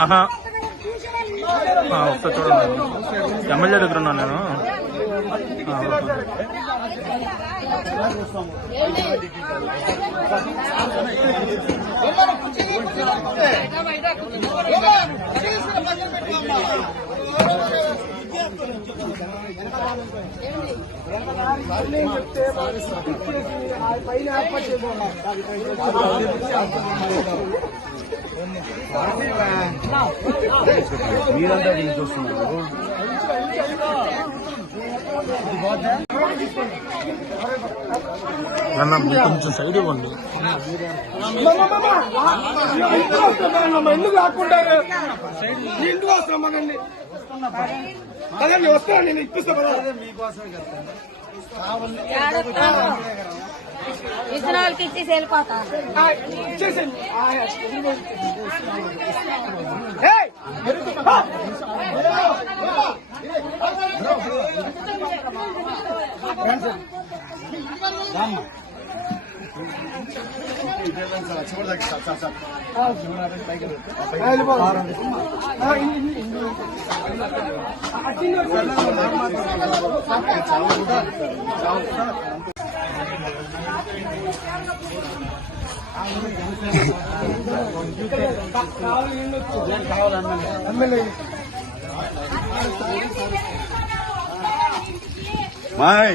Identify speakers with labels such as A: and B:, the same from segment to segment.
A: ఆహా. ఒకసారి చూడండి. ఎమ్మెల్యే దగ్గర ఉన్నాను నేను. ఆ,
B: మీరంతా దీన్ని చూస్తున్నారు
A: ఇది బాధ్యత అన్న కొంచెం సైడ్ ఇవ్వండి.
C: ఎందుకు లాక్కుంటారు ఇంటికి వస్తాం మనండి అదే వస్తాను నేను ఇప్పిస్తా కదా
D: విత్తనాలకి ఇచ్చేసి వెళ్ళిపోతా.
C: ఆ, ఇచ్చేసేయండి.
B: మాయ్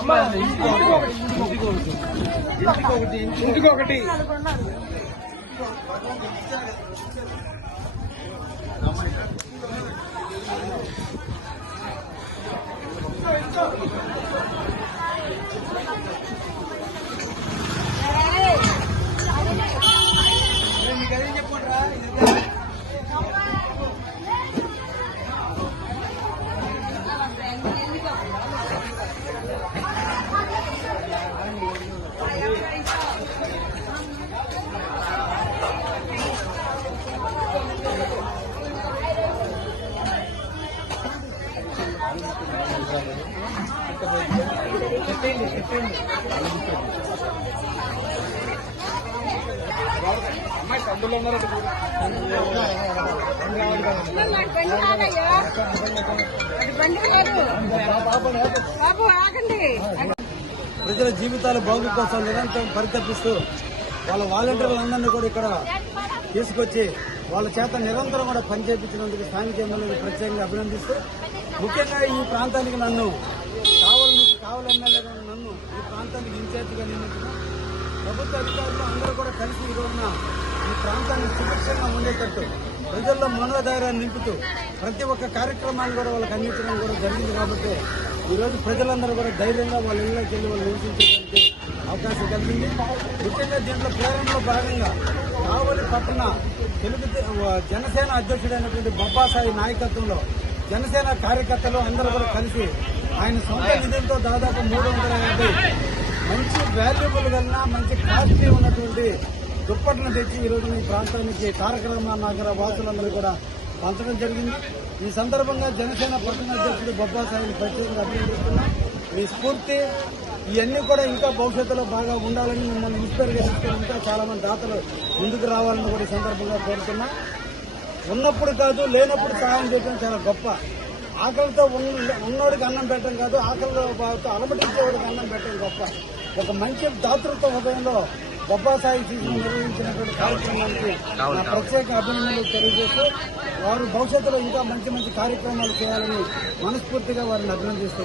C: అమ్మాయి సందులో
E: ప్రజల జీవితాలు బాగు కోసం నిరంతరం పరితపిస్తూ వాళ్ళ వాలంటీర్లందరినీ కూడా ఇక్కడ తీసుకొచ్చి వాళ్ళ చేత నిరంతరం కూడా పనిచేపించినందుకు స్థానిక ఎమ్మెల్యేలు ప్రత్యేకంగా అభినందిస్తూ ముఖ్యంగా ఈ ప్రాంతానికి నన్ను కావల నుంచి కావల ఎమ్మెల్యేగా నన్ను ఈ ప్రాంతానికి ఇన్ఛార్జిగా నియమించిన ప్రభుత్వ అధికారులు అందరూ కూడా కలిసి ఈ రోజున ఈ ప్రాంతాన్ని సుభిక్షంగా ఉండేటట్టు ప్రజల్లో మనోధైర్యాన్ని నింపుతూ ప్రతి ఒక్క కార్యక్రమాన్ని కూడా వాళ్ళకి అందించడం కూడా జరిగింది కాబట్టి ఈ రోజు ప్రజలందరూ కూడా ధైర్యంగా వాళ్ళ ఇళ్ళకి వెళ్ళి వాళ్ళు నివసించడానికి అవకాశం కలిగింది ముఖ్యంగా దీంట్లో ప్రేరణలో భాగంగా కావలి పట్టణ తెలుగు జనసేన అధ్యక్షుడైనటువంటి బొబ్బాసాయి నాయకత్వంలో జనసేన కార్యకర్తలు అందరూ కూడా కలిసి ఆయన సొంత నిధులతో దాదాపు మూడు వందల యాభై మంచి వాల్యుబుల్ కన్నా మంచి కాస్ట్లీ ఉన్నటువంటి దుప్పట్లను తెచ్చి ఈ రోజు ఈ ప్రాంతానికి తారక నగర వాసులందరూ కూడా పంచడం జరిగింది. ఈ సందర్భంగా జనసేన పట్టణ అధ్యక్షుడు బొబ్బాసాయిని ప్రత్యేకంగా అభినందిస్తున్నాం. మీ స్ఫూర్తి ఇవన్నీ కూడా ఇంకా భవిష్యత్తులో బాగా ఉండాలని మిమ్మల్ని ఇన్స్పైర్గా తీసుకొని ఇంకా చాలా మంది దాతలు ముందుకు రావాలని కూడా సందర్భంగా కోరుతున్నా. ఉన్నప్పుడు కాదు లేనప్పుడు సహాయం చేయడం చాలా గొప్ప. ఆకలితో ఉన్న- ఉన్నోడికి అన్నం పెట్టడం కాదు ఆకలితో అలమటించేవాడికి అన్నం పెట్టడం గొప్ప. ఒక మంచి దాతృత్వ హృదయంలో సీజన్ నిర్వహించినటువంటి కార్యక్రమానికి నా ప్రత్యేక అభినందనలు తెలియజేస్తూ వారు భవిష్యత్తులో ఇంకా మంచి మంచి కార్యక్రమాలు చేయాలని మనస్ఫూర్తిగా వారిని అభినందిస్తూ